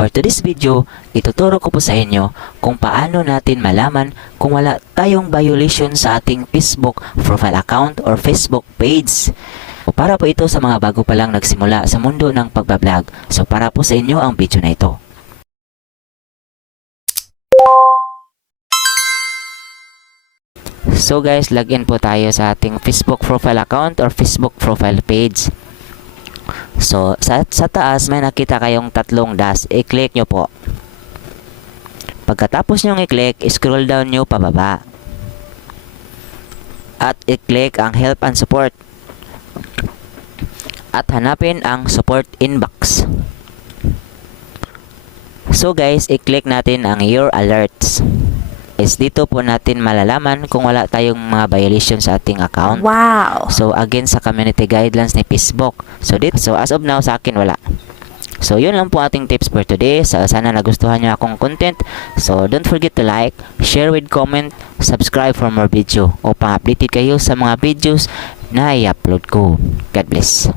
For today's video, ituturo ko po sa inyo kung paano natin malaman kung wala tayong violation sa ating Facebook profile account or Facebook page. Para po ito sa mga bago pa lang nagsimula sa mundo ng pagbablog. So para po sa inyo ang video na ito. So guys, login po tayo sa ating Facebook profile account or Facebook profile page. So, sa taas may nakita kayong tatlong dash. I-click nyo po. Pagkatapos nyo i-click, scroll down nyo pababa. At i-click ang help and support. At hanapin ang support inbox. So guys, i-click natin ang your alerts. Dito po natin malalaman kung wala tayong mga violation sa ating account. Wow! So again sa community guidelines ni Facebook. So as of now sa akin wala. So yun lang po ating tips for today. So sana nagustuhan nyo akong content. So don't forget to like, share with comment, subscribe for more video upang updated kayo sa mga videos na i-upload ko. God bless.